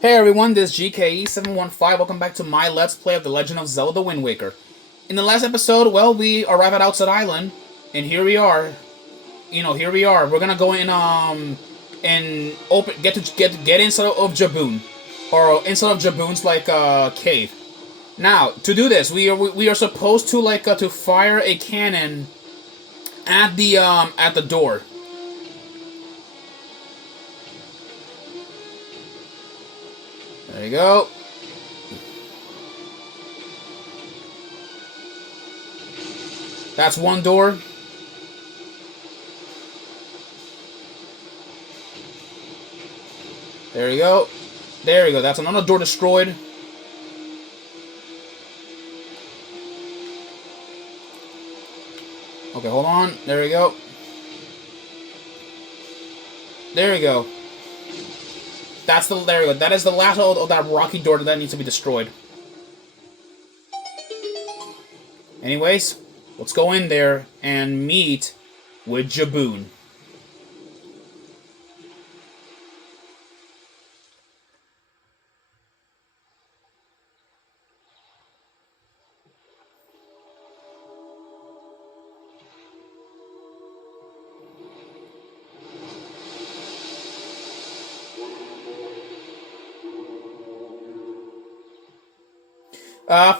Hey everyone, this is GKE715. Welcome back to my Let's Play of The Legend of Zelda Wind Waker. In the last episode, well, we arrived at Outset Island, and here we are. Here we are. We're gonna go in, and get inside of Jaboon, or inside of Jaboon's cave. Now, to do this, we are supposed to to fire a cannon at the door. There you go. That's one door. There you go. There you go. That's another door destroyed. Okay, hold on. There we go. There we go. There we go. That is the last of that rocky door that needs to be destroyed. Anyways, let's go in there and meet with Jaboon.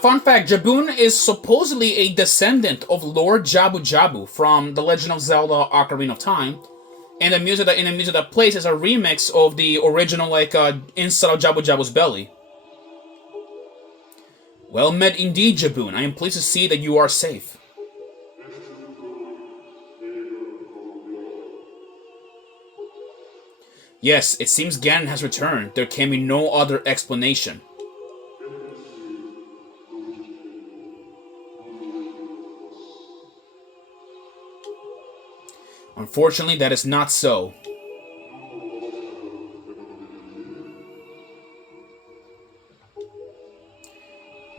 Fun fact, Jaboon is supposedly a descendant of Lord Jabu Jabu from The Legend of Zelda Ocarina of Time, and the music that plays is a remix of the original, inside of Jabu Jabu's belly. Well met indeed, Jaboon. I am pleased to see that you are safe. Yes, it seems Ganon has returned. There can be no other explanation. Unfortunately, that is not so.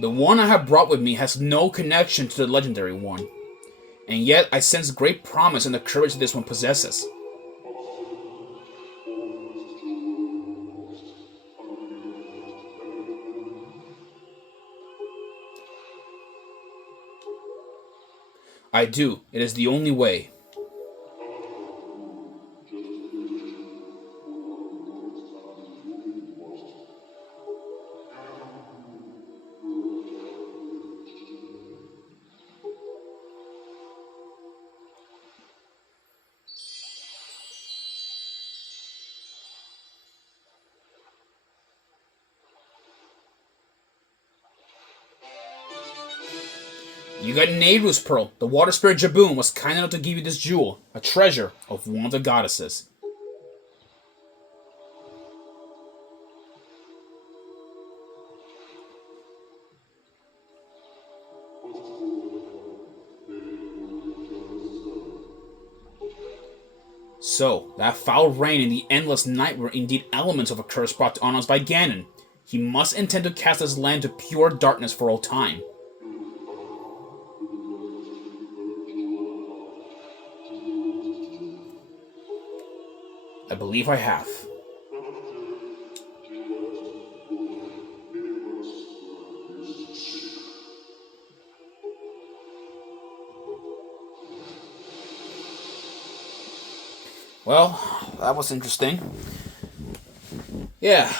The one I have brought with me has no connection to the legendary one, and yet I sense great promise in the courage this one possesses. I do. It is the only way. You got Nehru's Pearl. The water spirit Jaboon was kind enough to give you this jewel, a treasure of one of the goddesses. So, that foul rain and the endless night were indeed elements of a curse brought on us by Ganon. He must intend to cast this land to pure darkness for all time. I believe I have. Well, that was interesting. Yeah.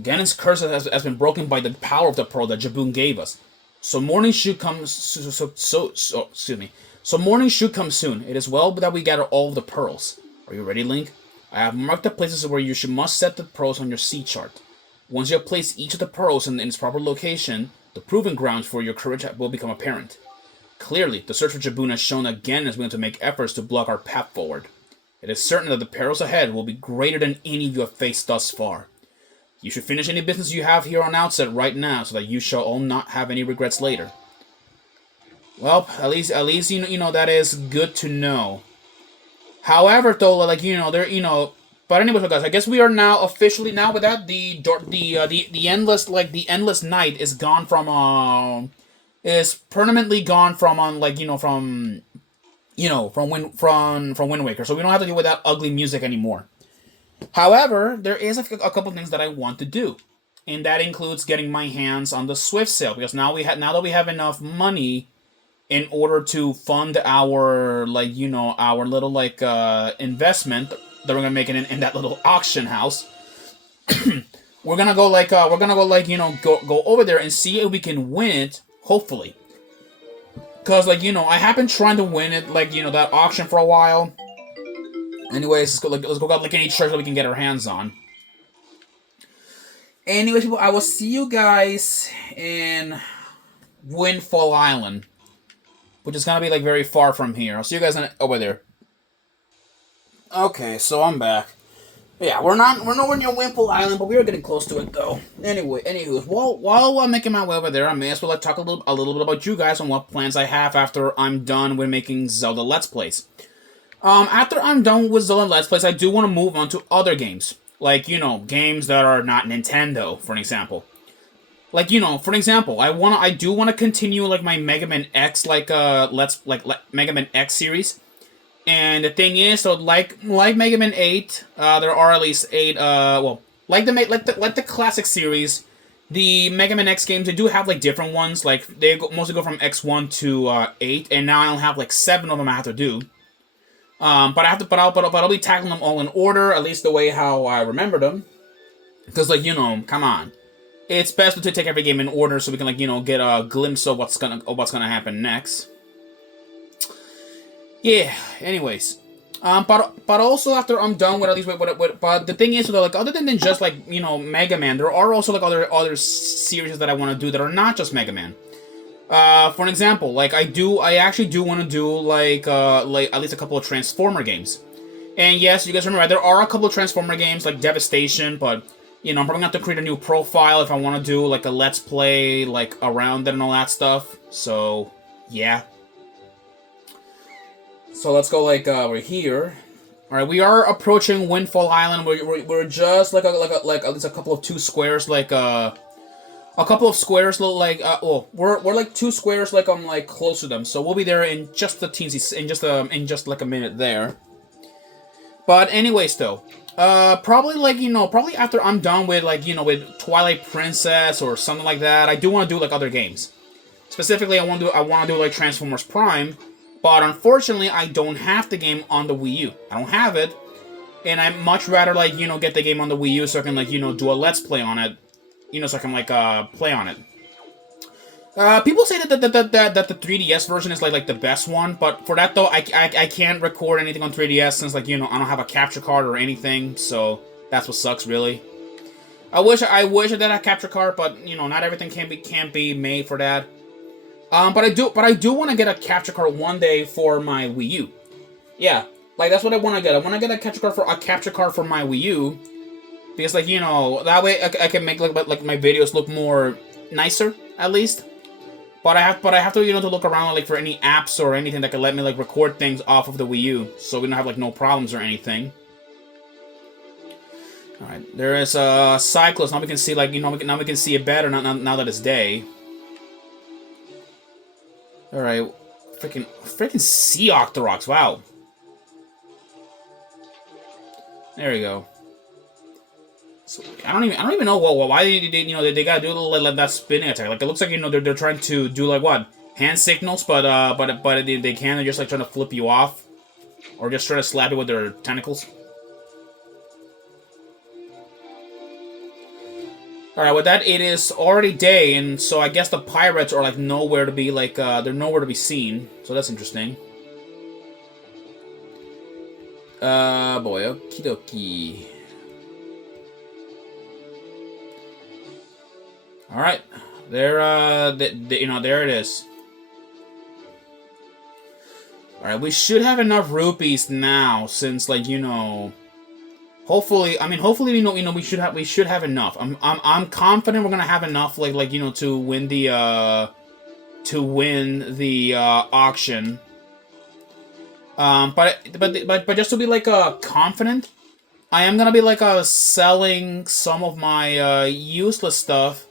Ganon's curse has been broken by the power of the pearl that Jaboon gave us. So morning should come. Excuse me. So morning should come soon. It is well that we gather all of the pearls. Are you ready, Link? I have marked the places where must set the pearls on your sea chart. Once you have placed each of the pearls in its proper location, the proving grounds for your courage will become apparent. Clearly, the search for Jaboon has shown that Ganon is willing to make efforts to block our path forward. It is certain that the perils ahead will be greater than any you have faced thus far. You should finish any business you have here on Outset right now, so that you shall all not have any regrets later. Well, at least that is good to know. However, though, but anyways, guys, I guess we are now officially with that the endless night is gone from is permanently gone from from Wind Waker, so we don't have to deal with that ugly music anymore. However, there is a couple things that I want to do, and that includes getting my hands on the Swift sale because now that we have enough money in order to fund our our little investment that we're gonna make in that little auction house. We're gonna go go over there and see if we can win it. Hopefully, because I have been trying to win it that auction for a while. Anyways, let's go get any treasure that we can get our hands on. Anyways, people, I will see you guys in Windfall Island, which is gonna be very far from here. I'll see you guys over there. Okay, so I'm back. Yeah, we're nowhere near Windfall Island, but we are getting close to it though. Anywho, while I'm making my way over there, I may as well talk a little bit about you guys and what plans I have after I'm done with making Zelda Let's Plays. After I'm done with Zelda Let's Plays, I do want to move on to other games. Games that are not Nintendo, for an example. For example, I do want to continue, my Mega Man X, Mega Man X series. And the thing is, so like Mega Man 8, there are at least 8, like the classic series, the Mega Man X games, they do have, different ones. Mostly go from X1 to 8, and now I'll have, 7 of them I have to do. I'll be tackling them all in order, at least the way how I remember them. Because, come on. It's best to take every game in order so we can, get a glimpse of what's gonna happen next. Yeah, anyways. But also after I'm done with at least but the thing is, though, other than just, Mega Man, there are also, other series that I want to do that are not just Mega Man. For an example, I actually do want to do, at least a couple of Transformer games. And yes, you guys remember, there are a couple of Transformer games, like Devastation, but, I'm probably going to have to create a new profile if I want to do, a Let's Play, around it and all that stuff. So, yeah. So let's go, we're here. Alright, we are approaching Windfall Island. We're just, at least a couple of 2 squares, a couple of squares, we're 2 squares, close to them. So we'll be there in just a teensy, in just a minute there. But anyways, though, probably after I'm done with, with Twilight Princess or something like that, I do want to do, other games. Specifically, I want to do, Transformers Prime, but unfortunately, I don't have the game on the Wii U. I don't have it, and I'd much rather, get the game on the Wii U so I can, do a Let's Play on it. So I can, play on it. People say that the 3DS version is, the best one, but for that, though, I can't record anything on 3DS since, I don't have a capture card or anything, so that's what sucks, really. I wish I did have a capture card, but, not everything can't be made for that. But I do want to get a capture card one day for my Wii U. Yeah, that's what I want to get. I want to get a capture card for my Wii U. Because, that way I can make, my videos look more nicer, at least. But I have to, to look around, for any apps or anything that can let me, record things off of the Wii U. So we don't have, no problems or anything. Alright, there is a cyclist. Now we can see, now we can see it better now that it's day. Alright, freaking Sea Octoroks, wow. There we go. So, I don't even know why they gotta do a little that spinning attack. It looks like they're trying to do what, hand signals, but they can. They're just trying to flip you off, or just try to slap you with their tentacles. All right, with that, it is already day, and so I guess the pirates are nowhere to be they're nowhere to be seen. So that's interesting. Boy, okie dokie. All right, there it is. All right, we should have enough rupees now, since hopefully, we should have enough. I'm confident we're gonna have enough, to win the auction. But just to be confident, I am gonna be selling some of my useless stuff.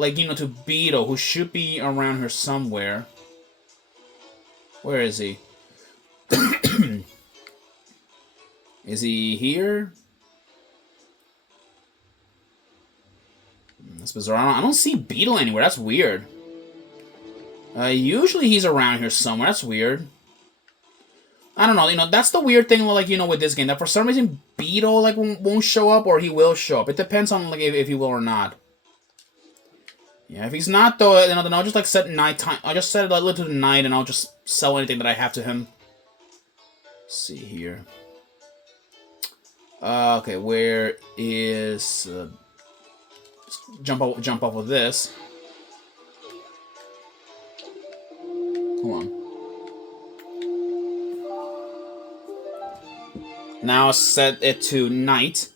To Beetle, who should be around here somewhere. Where is he? Is he here? That's bizarre. I don't see Beetle anywhere. That's weird. Usually he's around here somewhere. That's weird. I don't know. That's the weird thing, like, with this game. That for some reason, Beetle, like, won't show up or he will show up. It depends on, like, if he will or not. Yeah, if he's not, though, then I'll just, like, set nighttime. I'll just set it, like, to the night and I'll just sell anything that I have to him. Let's see here. Okay, where is... jump off with this. Hold on. Now set it to night.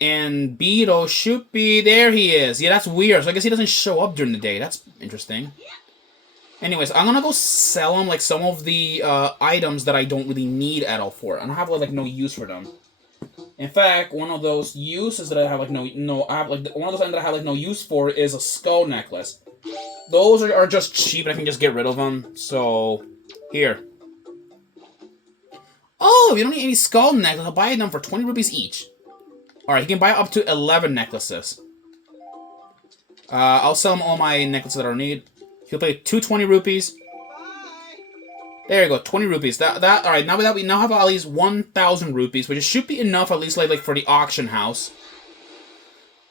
And Beetle should be... There he is. Yeah, that's weird. So I guess he doesn't show up during the day. That's interesting. Anyways, I'm gonna go sell him, like, some of the items that I don't really need at all for it. I don't have, like, no use for them. In fact, one of those uses that I have, like, one of those items that I have, like, no use for is a skull necklace. Those are just cheap and I can just get rid of them. So, here. Oh, if you don't need any skull necklaces, I'll buy them for 20 rupees each. Alright, you can buy up to 11 necklaces. I'll sell him all my necklaces that I need. He'll pay 220 rupees. There you go, 20 rupees. Alright, now we now have at least 1,000 rupees, which should be enough at least like for the auction house.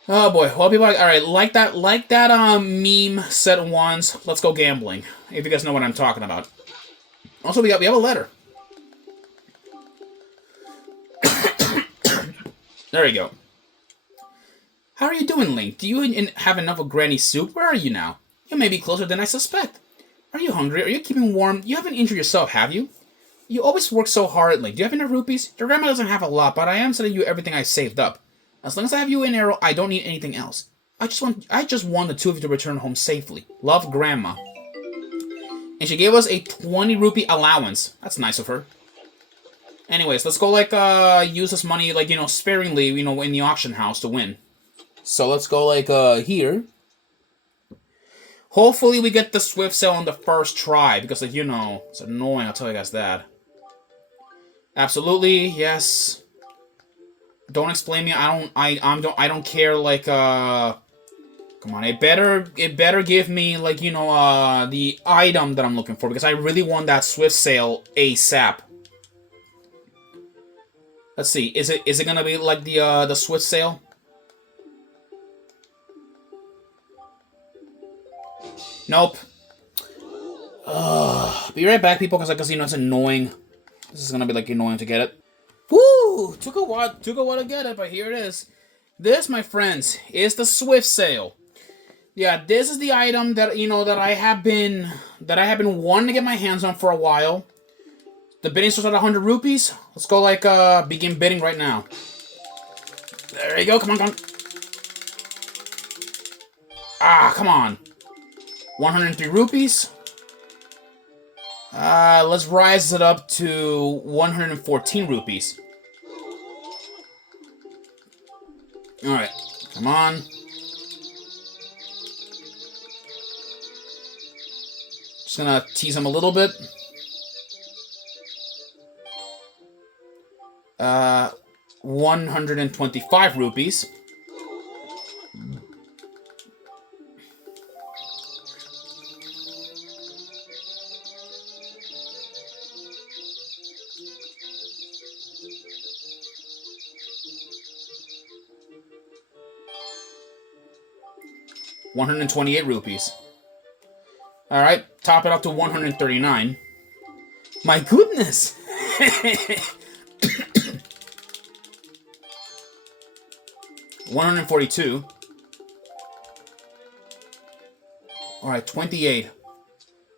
Oh boy, well people are alright, like that meme said once, let's go gambling. If you guys know what I'm talking about. Also we have a letter. There you go. How are you doing, Link? Do you have enough of Granny soup? Where are you now? You may be closer than I suspect. Are you hungry? Are you keeping warm? You haven't injured yourself, have you? You always work so hard, Link. Do you have enough rupees? Your grandma doesn't have a lot, but I am sending you everything I saved up. As long as I have you in Arrow, I don't need anything else. I just want the two of you to return home safely. Love, Grandma. And she gave us a 20 rupee allowance. That's nice of her. Anyways, let's go, like, use this money, like, sparingly, in the auction house to win. So let's go, like, here. Hopefully we get the Swift Sale on the first try, because, like, it's annoying, I'll tell you guys that. Absolutely, yes. Don't explain me, I don't care, like, come on, it better give me, like, the item that I'm looking for, because I really want that Swift Sale ASAP. Let's see, is it gonna be like the Swift Sale? Nope. Be right back, people, because it's annoying. This is gonna be, like, annoying to get it. Woo! Took a while to get it, but here it is. This, my friends, is the Swift Sale. Yeah, this is the item that that I have been wanting to get my hands on for a while. The bidding starts at 100 rupees. Let's go, like, begin bidding right now. There you go. Come on. Ah, come on. 103 rupees. Let's rise it up to 114 rupees. Alright, come on. Just gonna tease him a little bit. 125 rupees. ₹128. Alright, top it up to 139. My goodness! 142. Alright, 28.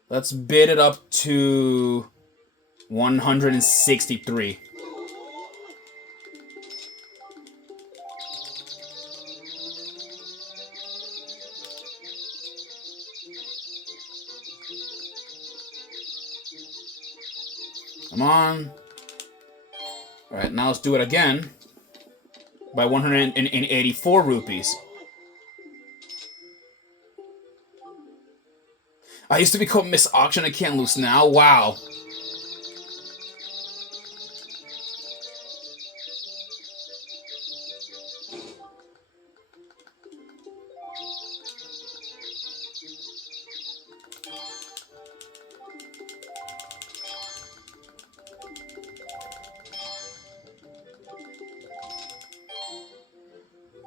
Let's bid it up to 163. Come on. Alright, now let's do it again. By 184 rupees. I used to be called Miss Auction, I can't lose now. Wow.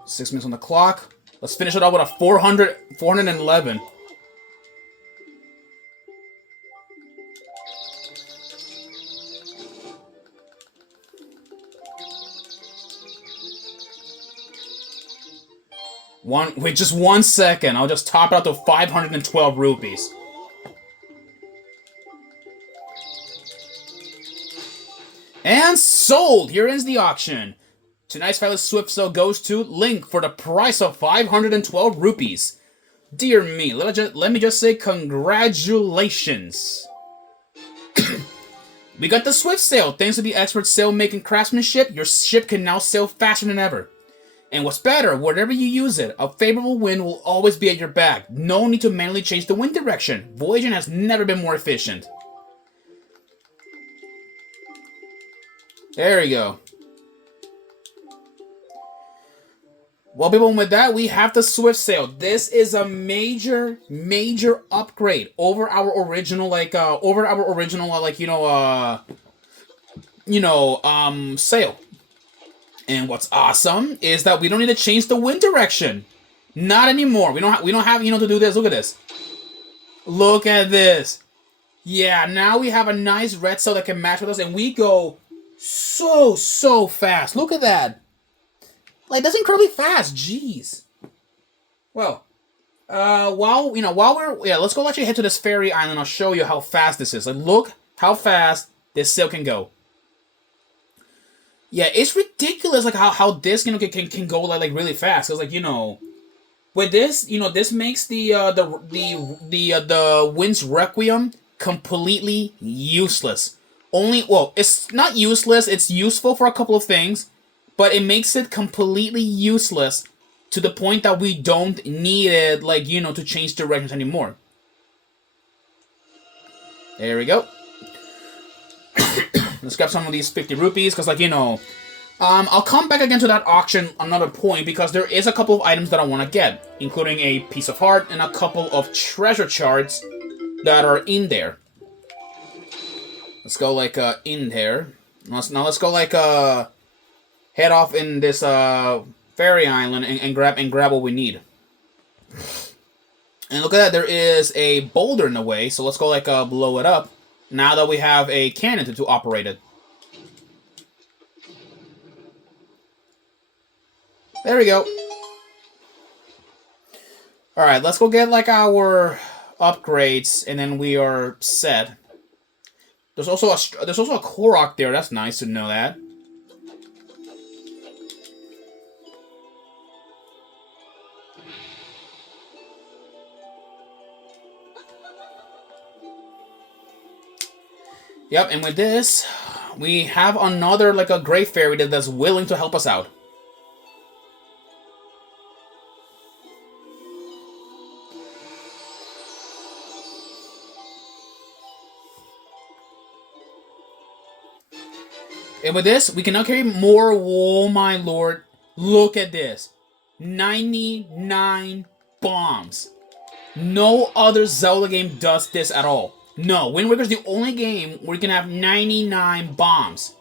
6 minutes on the clock. Let's finish it up with a 411. Wait, just 1 second. I'll just top it out to 512 rupees. And sold! Here ends the auction. Tonight's Fabulous Swift Sale goes to Link for the price of 512 rupees. Dear me, let me just say congratulations. We got the Swift Sale. Thanks to the expert sail-making craftsmanship, your ship can now sail faster than ever. And what's better, wherever you use it, a favorable wind will always be at your back. No need to manually change the wind direction. Voyaging has never been more efficient. There we go. Well, people, with that, we have the Swift Sail. This is a major upgrade over our original, sail. And what's awesome is that we don't need to change the wind direction. Not anymore. We don't have to do this. Look at this. Look at this. Yeah, now we have a nice red sail that can match with us, and we go so fast. Look at that. Like, that's incredibly fast. Jeez. Well, let's go actually head to this fairy island. I'll show you how fast this is. Like, look how fast this sail can go. Yeah, it's ridiculous, like how this can go like really fast. Cause with this, this makes the Wind's Requiem completely useless. It's not useless. It's useful for a couple of things, but it makes it completely useless to the point that we don't need it, to change directions anymore. There we go. Let's grab some of these 50 rupees, because, I'll come back again to that auction another point, because there is a couple of items that I want to get, including a piece of heart and a couple of treasure charts that are in there. Let's go, in there. Now let's go, head off in this, fairy island and grab what we need. And look at that, there is a boulder in the way, so let's go, blow it up. Now that we have a cannon to operate it. There we go. Alright, let's go get, our upgrades, and then we are set. There's also a Korok there. That's nice to know that. Yep, and with this, we have another, a gray fairy that's willing to help us out. And with this, we can now carry more. Oh my lord. Look at this. 99 bombs. No other Zelda game does this at all. No, Wind Waker is the only game where you can have 99 bombs.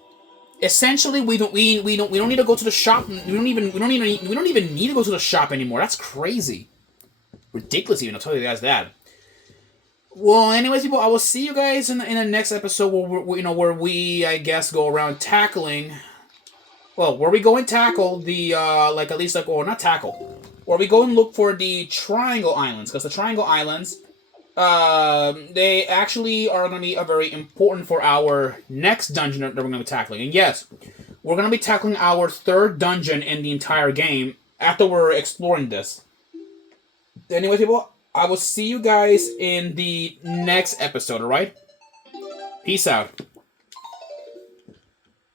Essentially, we don't need to go to the shop. We don't even need to go to the shop anymore. That's crazy. Ridiculous even, I'll tell you guys that. Well, anyways, people, I will see you guys in the next episode where we, I guess, go around tackling. Well, where we go and tackle the not tackle. Where we go and look for the Triangle Islands, because the Triangle Islands, they actually are going to be very important for our next dungeon that we're going to be tackling. And yes, we're going to be tackling our third dungeon in the entire game after we're exploring this. Anyway, people, I will see you guys in the next episode, alright? Peace out.